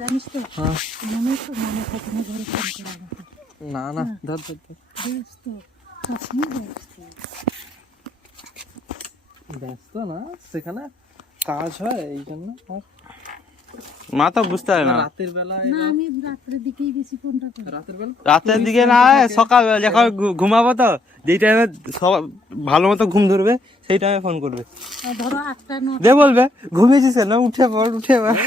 জানিস তো মনে তো মনে থাকে না ঘরে ফোন করা না না ধর ধর ব্যস্ত সবসময় ব্যস্ত না, সেখানে কাজ হয় এই জন্য। মা তো বুঝতে পারে না রাতের বেলায় না, আমি রাত্রের দিকেই বেশি ফোনটা করি। রাতের দিকে না, সকালবেলা যখন ঘুমাবো তো, যেই টাইমে ভালো মতো ঘুম ধরবে সেই টাইমে ফোন করবে। ধরো 8টা 9টা দিয়ে বলবে ঘুমিয়েছিস না, উঠে পড় উঠে পড়।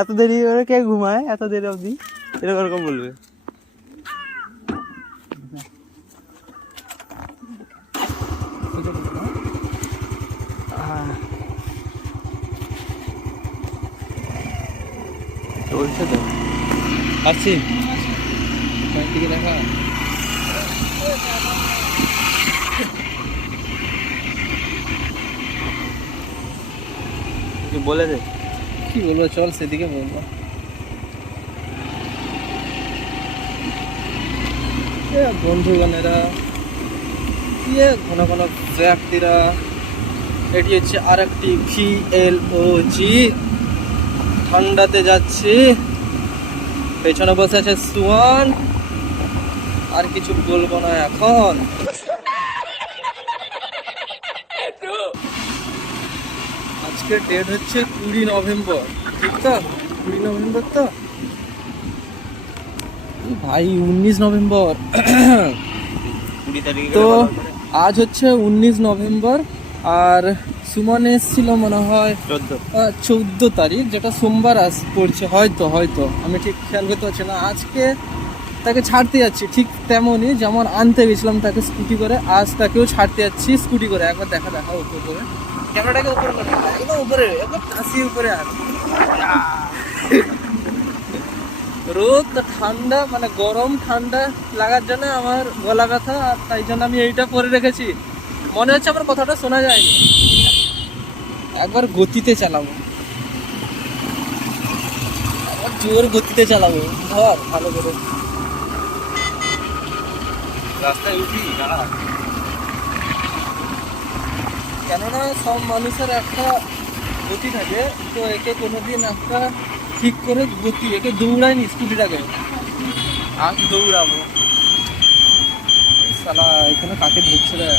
এত দেরি করে কে ঘুমায় এত দেরি অবধি, এরকম বলবে। চলছে তো, আসছি দিকে দেখা। বলে দে কি বলবো, চল সেদিকে বলবো। বন্ধুগণেরা, ঘন ঘন ব্যক্তিরা, এটি হচ্ছে আর একটি VLOG। ঠান্ডাতে যাচ্ছি, পেছনে বসে আছে সুয়ান। আর কিছু বলবো না এখন। আজকের ডেট হচ্ছে 20 নভেম্বর, ঠিক তো? 20 নভেম্বর তো ভাই, 19 নভেম্বর। 20 তারিখে তো আজ হচ্ছে 19 নভেম্বর, আর সুমন এসেছিল মনে হয় 14 তারিখ, যেটা সোমবার পড়ছে হয়তো আমি ঠিক খেয়াল করতে পারছি না। আজকে তাকে ছাড়তে যাচ্ছি, ঠিক তেমনই যেমন আনতে গেছিলাম তাকে স্কুটি করে, আজ তাকেও ছাড়তে যাচ্ছি স্কুটি করে। একবার দেখা উপর করে, ক্যামেরাটাকে উপরে করে, একদম উপরে, একদম কাশি উপরে। আর রোদ ঠান্ডা, মানে গরম ঠান্ডা লাগার জন্য আমার গলা ব্যথা, আর তাই জন্য আমি এইটা পরে রেখেছি। মনে হচ্ছে আমার কথাটা শোনা যায়নি। একবার গতিতে চালাবো, একবার জোর গতিতে চালাবো। ধর ভালো করে রাস্তায় উঠি দাঁড়া। কেননা সব মানুষের একটা গতি থাকে, তো একে কোনোদিন একটা ঠিক করে গতি, একে দৌড়ায়নি স্কুটিটাকে, আজ দৌড়াবো। শালা এখানে কাকে ধরছে রে?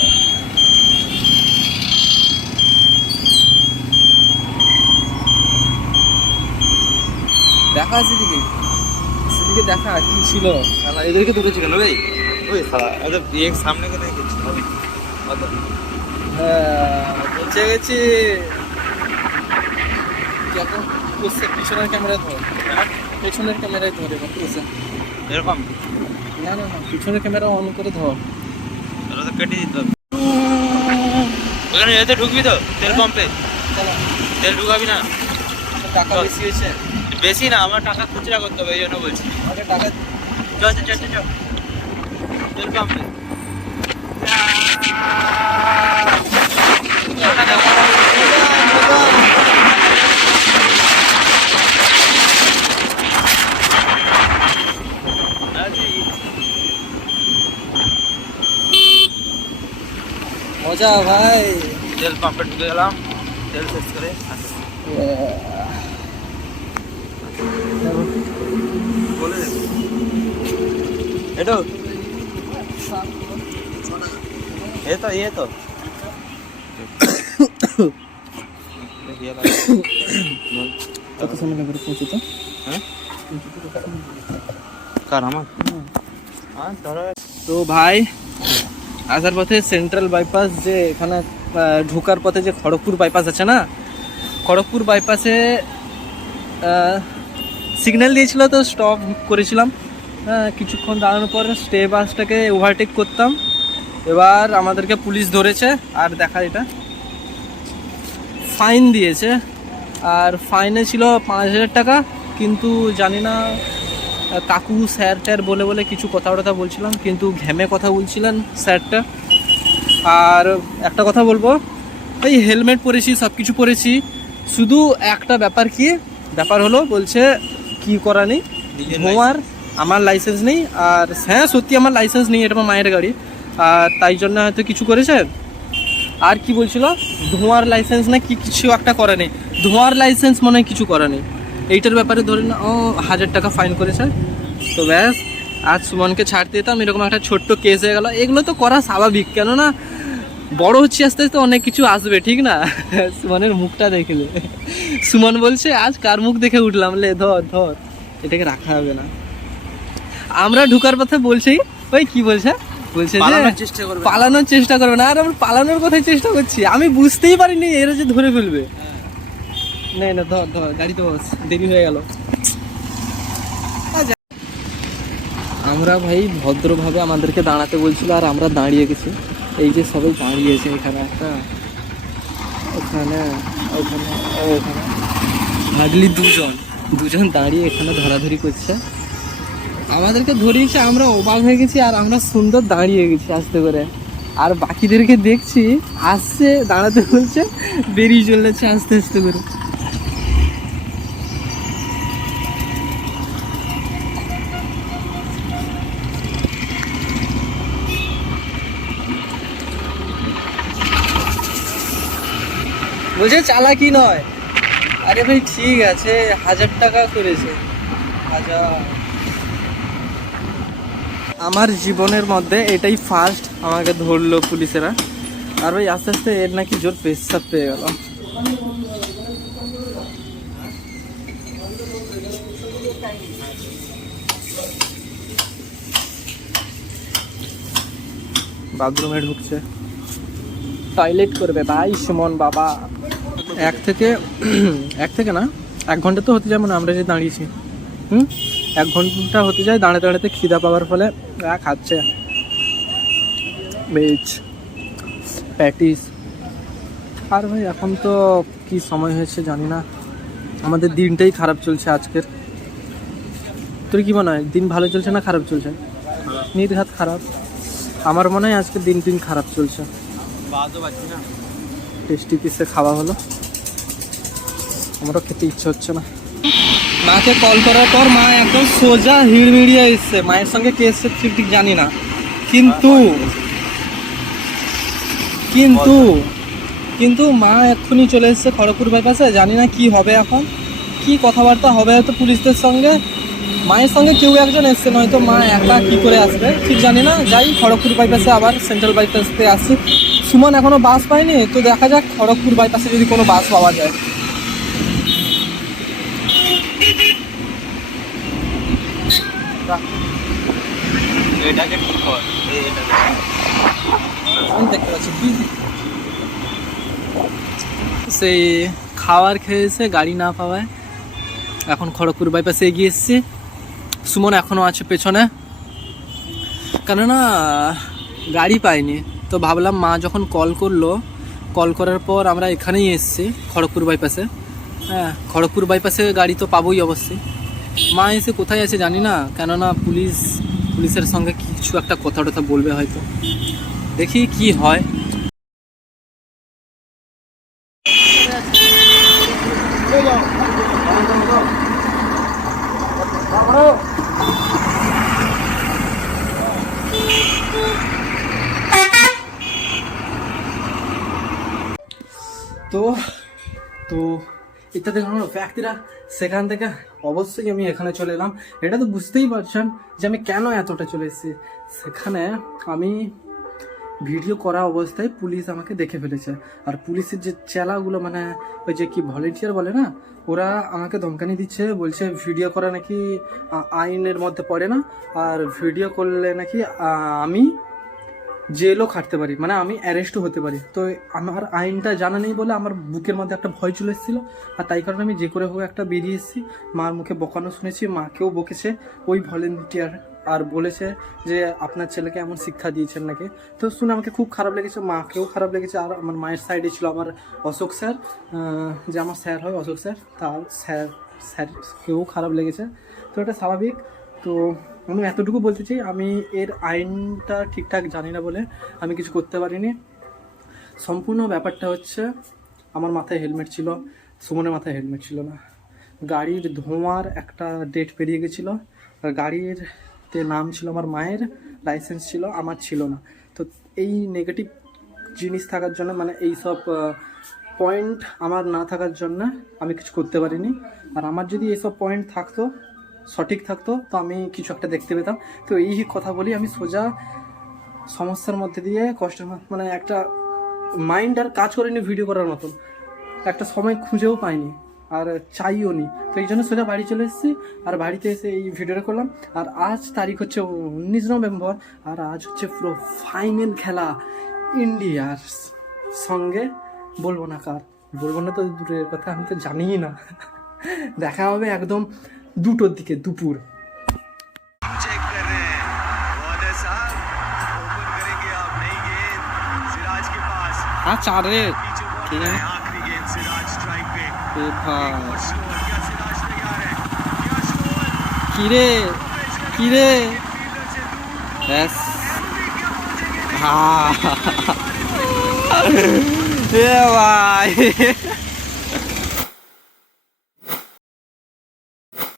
দেখা সেদিকে, সেদিকে দেখা কি ছিল। শালা এদেরকে ধরেছে কেন ভাই? ওই শালা এদের সামনে কেন গেছিস? হ্যাঁ, পৌঁছে গেছি। এখন পিছনের ক্যামেরা ধর, পেছনের ক্যামেরায় ধরে এরকম না না না, পিছনের ক্যামেরা অন করে ধর। তাহলে তো কেটে দিতে হবে। ওখানে যেতে ঢুকবি তো তেল পাম্পে? তেল ঢুকাবি না? টাকা বেশি হয়েছে। বেশি না, আমার টাকা খুচরা করতে হবে, এই জন্য বলছি। আগে টাকা চল তেল পাম্পে। মজা ভাই। তেল পাম্পে ঢুকে গেলাম, তেল শেষ করে বলে দে এটো এ তো কত সময় লাগবে পৌঁছতে? হ্যাঁ কার আমার? তো ভাই, আসার পথে সেন্ট্রাল বাইপাস, যে এখানে ঢোকার পথে যে খড়গপুর বাইপাস আছে না, খড়গপুর বাইপাসে সিগন্যাল দিয়েছিল, তো স্টপ করেছিলাম। কিছুক্ষণ দাঁড়ানোর পর স্টে বাসটাকে ওভারটেক করতাম। এবার আমাদেরকে পুলিশ ধরেছে, আর দেখা এটা ফাইন দিয়েছে, আর ফাইনে ছিল 5000 টাকা। কিন্তু জানি না, কাকু স্যার ট্যার বলে কিছু কথা বলছিলাম, কিন্তু ঘেমে কথা বলছিলেন স্যারটা। আর একটা কথা বলবো, এই হেলমেট পরেছি, সব কিছু পরেছি, শুধু একটা ব্যাপার হলো, বলছে কি করা নেই, ধোঁয়ার আমার লাইসেন্স নেই। আর হ্যাঁ, সত্যি আমার লাইসেন্স নেই, এটা আমার মায়ের গাড়ি, আর তাই জন্য হয়তো কিছু করেছে। আর কি বলছিল, ধোঁয়ার লাইসেন্স না কি কিছু একটা করে নেই, ধোঁয়ার লাইসেন্স মনে হয় কিছু করা নেই। এইটার ব্যাপারে ধরে না ও 1000 টাকা ফাইন করেছে। তো ব্যাস, আজ সুমনকে ছাড়তে দিতাম, এরকম একটা ছোট্ট কেস হয়ে গেল। এগুলো তো করা স্বাভাবিক, কেননা বড় হচ্ছে আস্তে আস্তে অনেক কিছু আসবে, ঠিক না? সুমনের মুখটা দেখলে সুমন বলছে আজ কার মুখ দেখে উঠলাম, লে ধর ধর, এটাকে রাখা হবে না। আমরা ঢুকার পথে বলছি, ওই কি বলছে যে পালানোর চেষ্টা করবে না, আর আমরা পালানোর কথাই চেষ্টা করছি। আমি বুঝতেই পারিনি এরা যে ধরে ফেলবে। না ধর ধর, গাড়ি তো দেরি হয়ে গেল। আমরা ভাই ভদ্রভাবে আমাদেরকে দাঁড়াতে বলছিল, আর আমরা দাঁড়িয়ে গেছি। এই যে সবাই দাঁড়িয়েছে, এখানে একটা, ওখানে, ওখানে, ওখানে, হার্ডলি দুজন দাঁড়িয়ে এখানে ধরাধরি করছে। আমাদেরকে ধরিয়েছে, আমরা অবাক হয়ে গেছি, আর আমরা সুন্দর দাঁড়িয়ে গেছি আস্তে করে। আর বাকিদেরকে দেখছি আসছে, দাঁড়াতে বলছে, বেরিয়ে চলেছে আস্তে আস্তে করে। বলছে চালাকি নয়। আরে ভাই ঠিক আছে, 1000 টাকা করেছে, 1000। আমার জীবনের মধ্যে এটাই ফার্স্ট আমাকে ধরলো পুলিশেরা। আর ভাই আস্তে আস্তে এর নাকি জোর পেশাব পেয়ে গেল। বাথরুমে ঢুকছে, টয়লেট করবে ভাই সুমন বাবা। এক থেকে না 1 ঘন্টা তো হতে যায়, মানে আমরা যে দাঁড়িয়েছি 1 ঘন্টা হতে যায় দাঁড়াতে দাঁড়াতে। খিদা পাওয়ার ফলে খাচ্ছে ভেজ প্যাটিস। আর ভাই এখন তো কি সময় হয়েছে জানি না, আমাদের দিনটাই খারাপ চলছে আজকের। তোর কি মনে হয় দিন ভালো চলছে না খারাপ চলছে? নির্ঘাত খারাপ। আমার মনে হয় আজকে দিন খারাপ চলছে। টেস্টি পিসে খাওয়া হলো, আমারও খেতে ইচ্ছে হচ্ছে না। মাকে কল করার পর মা একদম সোজা হিড়মিড়িয়ে এসছে। মায়ের সঙ্গে কে এসছে ঠিক জানি না, কিন্তু মা এক্ষুনি চলে এসছে খড়গপুর বাইপাসে। জানি না কি হবে এখন, কি কথাবার্তা হবে হয়তো পুলিশদের সঙ্গে। মায়ের সঙ্গে কেউ একজন এসছে, নয়তো মা একা কি করে আসবে ঠিক জানি না। যাই খড়গপুর বাইপাসে, আবার সেন্ট্রাল বাইপাসে আসছি। সুমন এখনো বাস পায়নি, তো দেখা যাক খড়গপুর বাইপাসে যদি কোনো বাস পাওয়া যায়। দেখতে পাচ্ছি সেই খাবার খেয়েছে, গাড়ি না পাওয়ায় এখন খড়গপুর বাইপাসে এগিয়ে এসেছি। সুমন এখনও আছে পেছনে, কেননা গাড়ি পাইনি। তো ভাবলাম মা যখন কল করার পর আমরা এখানেই এসেছি খড়গপুর বাইপাসে। হ্যাঁ, খড়গপুর বাইপাসে গাড়ি তো পাবোই অবশ্যই। মা এসে কোথায় আছে জানি না, কেননা পুলিশের সঙ্গে কিছু একটা কথা বলবে হয়তো, দেখি কি হয়। তো এটা দেখুন ব্যক্তিরা, সেখান থেকে অবশ্যই আমি এখানে চলে এলাম। এটা তো বুঝতেই পারছেন যে আমি কেন এতটা চলে এসেছি। সেখানে আমি ভিডিও করা অবস্থায় পুলিশ আমাকে দেখে ফেলেছে। আর পুলিশের যে চেলাগুলো, মানে ওই যে কি ভলেন্টিয়ার বলে না, ওরা আমাকে ধমকানি দিচ্ছে, বলছে ভিডিও করা নাকি আইনের মধ্যে পড়ে না, আর ভিডিও করলে নাকি আমি জেলও খাটতে পারি, মানে আমি অ্যারেস্টও হতে পারি। তো আমার আইনটা জানা নেই বলে আমার বুকের মধ্যে একটা ভয় চলে এসেছিলো, আর তাই কারণে আমি যে করে হোক একটা বেরিয়ে এসেছি। মার মুখে বকানো শুনেছি, মাকেও বকেছে ওই ভলেন্টিয়ার, আর বলেছে যে আপনার ছেলেকে এমন শিক্ষা দিয়েছেন নাকি। তো শুনে আমাকে খুব খারাপ লেগেছে, মাকেও খারাপ লেগেছে। আর আমার মায়ের সাইডে ছিল আমার অশোক স্যার, যে আমার স্যার হয় অশোক স্যার, তার স্যারকেও খারাপ লেগেছে। তো এটা স্বাভাবিক। তো আমি এতটুকু বলতে চাই, আমি এর আইনটা ঠিকঠাক জানি না বলে আমি কিছু করতে পারিনি। সম্পূর্ণ ব্যাপারটা হচ্ছে আমার মাথায় হেলমেট ছিল, সুমনের মাথায় হেলমেট ছিল না। গাড়ির ধোঁয়ার একটা ডেট পেরিয়ে গেছিলো, গাড়িরতে নাম ছিল আমার মায়ের, লাইসেন্স ছিল, আমার ছিল না। তো এই নেগেটিভ জিনিস থাকার জন্য, মানে এই সব পয়েন্ট আমার না থাকার জন্য আমি কিছু করতে পারিনি। আর আমার যদি এইসব পয়েন্ট থাকতো, সঠিক থাকতো, তো আমি কিছু একটা দেখতে পেতাম। তো এই কথা বলি, আমি সোজা সমস্যার মধ্যে দিয়ে কষ্টের মানে একটা মাইন্ড আর কাজ করেনি ভিডিও করার মতন, একটা সময় খুঁজেও পাইনি আর চাইও নি। তো এই জন্য সোজা বাড়ি চলে এসেছি, আর বাড়িতে এসে এই ভিডিওটা করলাম। আর আজ তারিখ হচ্ছে 19 নভেম্বর, আর আজ হচ্ছে পুরো ফাইনাল খেলা ইন্ডিয়ার সঙ্গে, বলবো না কার, বলবো না তো দূরের কথা, আমি তো জানিই না। দেখা হবে একদম 2টোর দিকে, দুপুর। चेक कर रहे हैं बॉलर साहब, ओपन करेंगे आप नई गेंद सिराज के पास। हाँ 4 रे पीछे बॉल ठीक है। है, आखिरी गेंद सिराज स्ट्राइक पे। ए भाई और स्लोअर, क्या सिराज तैयार है? क्या स्लोअर? किरे किरे फील्डर से दूर यस एमवी क्या पहुंचेंगे? हाँ ए भाई